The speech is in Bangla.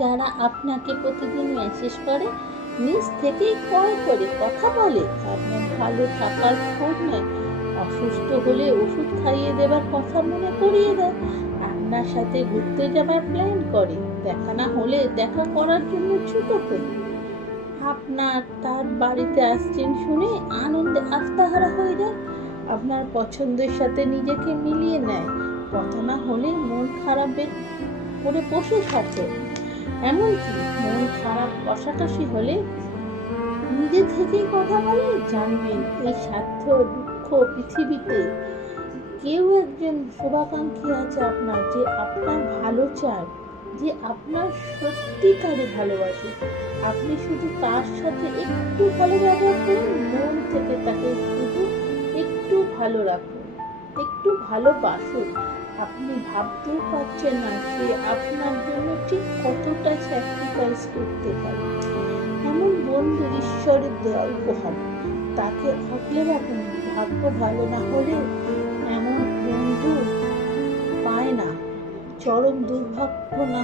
যারা আপনাকে প্রতিদিন মেসেজ করে, নিজ থেকেই কল করে কথা বলে, আপনার ভালো থাকার খোঁজ নেয়, অসুস্থ হলে ওষুধ খাইয়ে দেবার কথা মনে করিয়ে দেয়, আপনার সাথে ঘুরতে যাবার প্ল্যান করে, দেখা না হলে দেখা করার জন্য ছুটো করে, আপনার তার বাড়িতে আসছেন শুনে আনন্দে আত্মহারা হয়ে যায়, আপনার পছন্দের সাথে নিজেকে মিলিয়ে নেয়, কথা না হলে মন খারাপের করে বসে থাকে, এমনকি মন খারাপ কষাকষি হলে নিজে থেকেই কথা বলে। জানবেন, এই স্বার্থ দুঃখ পৃথিবীতে কেউ একজন শুভাকাঙ্ক্ষী আছে আপনার, যে আপনার ভালো চায়, যে আপনার সত্যিকারে ভালোবাসে। আপনি শুধু তার সাথে একটু ভালো ব্যবহার করুন, মন থেকে তাকে শুধু একটু ভালো রাখুন, একটু ভালোবাসুন। আপনি ভাবতেও পারছেন না সে আপনার জন্য ঠিক কতটা স্যাক্রিফাইস করতে পারে। এমন বন্ধু ঈশ্বরের দেওয়া উপহার, তাকে আগলে রাখুন। ভাগ্য ভালো না হলে এমন বন্ধু পায় না, চরম দুর্ভাগ্য না